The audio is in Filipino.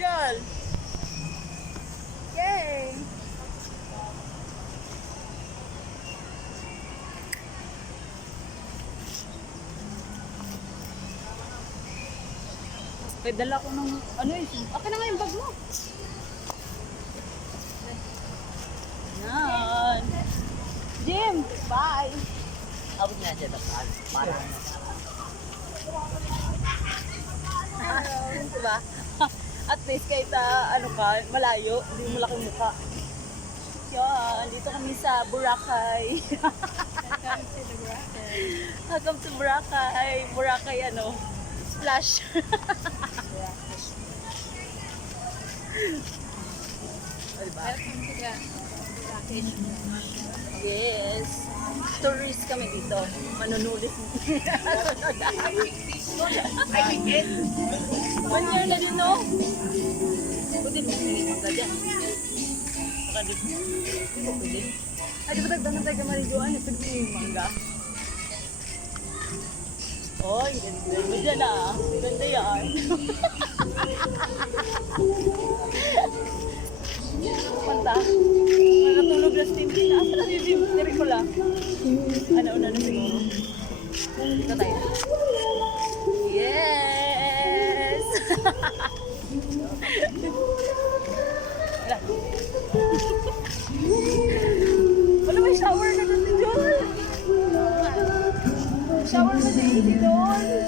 Jol! Yay! Kaya dala ko ng ano eh. Akin na nga yung bag mo. Yan. Jim, bye! Abot nga dyan. Parang. Diba? At least kahit ano ka, malayo, hindi mo laki mukha. Yan, dito kami sa Boracay. Welcome to Boracay. Boracay ano, splash. Oh, diba? Welcome to the Boracay. Yes. Tourist kami dito. Manunulis. I think it. 1 year na din, no? Pwede mo tingin ka dyan. Saka di ko pwede. Ay, di ba tagdangan tayo ka marijuan? Pwede mo yung mangga. Oy, ganda mo dyan ah. Ganda yan. Punta. Nakatulog na steam din. Asa na yung gym? Tiri ko lang. Ano na siguro. Ito tayo. Yes! Wala. Wala, may shower na doon si John. Shower na si John.